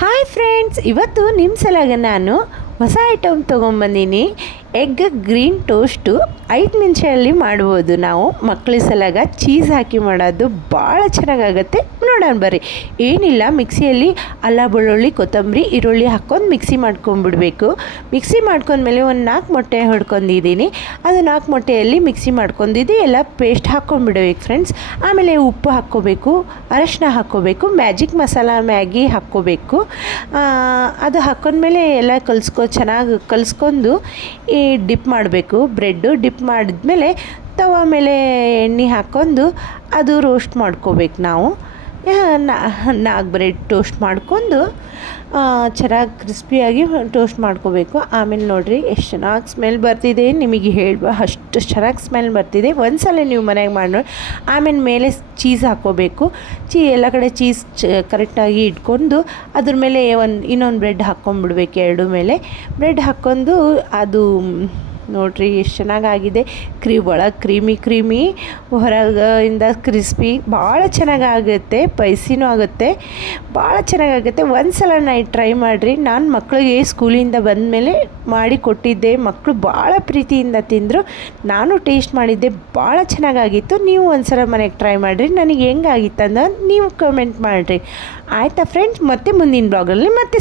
Hi friends, ಇವತ್ತು ನಿಮ್ಮ ಸಲಾಗ ನಾನು ಹೊಸ ಐಟಮ್ ತೊಗೊಂಬಂದೀನಿ. ಎಗ್ ಗ್ರೀನ್ ಟೋಸ್ಟು 5 ನಿಮಿಷದಲ್ಲಿ ಮಾಡ್ಬೋದು. ನಾವು ಮಕ್ಕಳ ಸಲಾಗ ಚೀಸ್ ಹಾಕಿ ಮಾಡೋದು ಭಾಳ ಚೆನ್ನಾಗಾಗತ್ತೆ. ನೋಡೋಣ ಬರ್ರಿ. ಏನಿಲ್ಲ, ಮಿಕ್ಸಿಯಲ್ಲಿ ಅಲ್ಲ, ಬೆಳ್ಳುಳ್ಳಿ, ಕೊತ್ತಂಬರಿ, ಈರುಳ್ಳಿ ಹಾಕ್ಕೊಂಡು ಮಿಕ್ಸಿ ಮಾಡ್ಕೊಂಡ್ಬಿಡ್ಬೇಕು. ಮಿಕ್ಸಿ ಮಾಡ್ಕೊಂಡ್ಮೇಲೆ ಒಂದು 4 ಮೊಟ್ಟೆ ಹೊಡ್ಕೊಂಡಿದ್ದೀನಿ. ಅದು 4 ಮೊಟ್ಟೆಯಲ್ಲಿ ಮಿಕ್ಸಿ ಮಾಡ್ಕೊಂಡಿದ್ದು ಎಲ್ಲ ಪೇಸ್ಟ್ ಹಾಕ್ಕೊಂಡ್ಬಿಡ್ಬೇಕು ಫ್ರೆಂಡ್ಸ್. ಆಮೇಲೆ ಉಪ್ಪು ಹಾಕ್ಕೋಬೇಕು, ಅರಶಿನ ಹಾಕ್ಕೋಬೇಕು, ಮ್ಯಾಜಿಕ್ ಮಸಾಲ ಮ್ಯಾಗಿ ಹಾಕ್ಕೋಬೇಕು. ಅದು ಹಾಕ್ಕೊಂಡ್ಮೇಲೆ ಎಲ್ಲ ಚೆನ್ನಾಗಿ ಕಲಿಸ್ಕೊಂಡು ಈ ಡಿಪ್ ಮಾಡಬೇಕು. ಬ್ರೆಡ್ಡು ಡಿಪ್ ಮಾಡಿದ್ಮೇಲೆ ತವ ಮೇಲೆ ಎಣ್ಣೆ ಹಾಕ್ಕೊಂಡು ಅದು ರೋಸ್ಟ್ ಮಾಡ್ಕೋಬೇಕು. ನಾವು 4 ಬ್ರೆಡ್ ಟೋಸ್ಟ್ ಮಾಡ್ಕೊಂಡು ಚೆನ್ನಾಗಿ ಕ್ರಿಸ್ಪಿಯಾಗಿ ಟೋಸ್ಟ್ ಮಾಡ್ಕೋಬೇಕು. ಆಮೇಲೆ ನೋಡಿರಿ ಎಷ್ಟು ಚೆನ್ನಾಗಿ ಸ್ಮೆಲ್ ಬರ್ತಿದೆ, ನಿಮಗೆ ಅಷ್ಟು ಚೆನ್ನಾಗಿ ಸ್ಮೆಲ್ ಬರ್ತಿದೆ. ಒಂದ್ಸಲ ನೀವು ಮನೆಗೆ ಮಾಡಿ ನೋಡಿ. ಆಮೇಲೆ ಮೇಲೆ ಚೀಸ್ ಹಾಕ್ಕೋಬೇಕು. ಎಲ್ಲ ಕಡೆ ಚೀಸ್ ಕರೆಕ್ಟಾಗಿ ಇಟ್ಕೊಂಡು ಅದ್ರ ಮೇಲೆ ಇನ್ನೊಂದು ಬ್ರೆಡ್ ಹಾಕ್ಕೊಂಡ್ಬಿಡ್ಬೇಕು. ಎರಡು ಮೇಲೆ ಬ್ರೆಡ್ ಹಾಕ್ಕೊಂಡು ಅದು ನೋಡಿರಿ ಎಷ್ಟು ಚೆನ್ನಾಗಾಗಿದೆ. ಒಳಗೆ ಕ್ರೀಮಿ ಹೊರಗಿಂದ ಕ್ರಿಸ್ಪಿ, ಭಾಳ ಚೆನ್ನಾಗಾಗುತ್ತೆ. ಸ್ಪೈಸಿನೂ ಆಗುತ್ತೆ, ಭಾಳ ಚೆನ್ನಾಗಾಗುತ್ತೆ. ಒಂದು ಸಲ ಟ್ರೈ ಮಾಡಿರಿ. ನಾನು ಮಕ್ಕಳಿಗೆ ಸ್ಕೂಲಿಂದ ಬಂದಮೇಲೆ ಮಾಡಿ ಕೊಟ್ಟಿದ್ದೆ. ಮಕ್ಕಳು ಭಾಳ ಪ್ರೀತಿಯಿಂದ ತಿಂದರು. ನಾನು ಟೇಸ್ಟ್ ಮಾಡಿದ್ದೆ, ಭಾಳ ಚೆನ್ನಾಗಾಗಿತ್ತು. ನೀವು ಒಂದು ಸಲ ಮನೆಗೆ ಟ್ರೈ ಮಾಡಿರಿ. ನನಗೆ ಹೆಂಗಾಗಿತ್ತು ಅಂತ ನೀವು ಕಮೆಂಟ್ ಮಾಡಿರಿ. ಆಯಿತಾ ಫ್ರೆಂಡ್ಸ್, ಮತ್ತೆ ಮುಂದಿನ ಬ್ಲಾಗಲ್ಲಿ ಮತ್ತೆ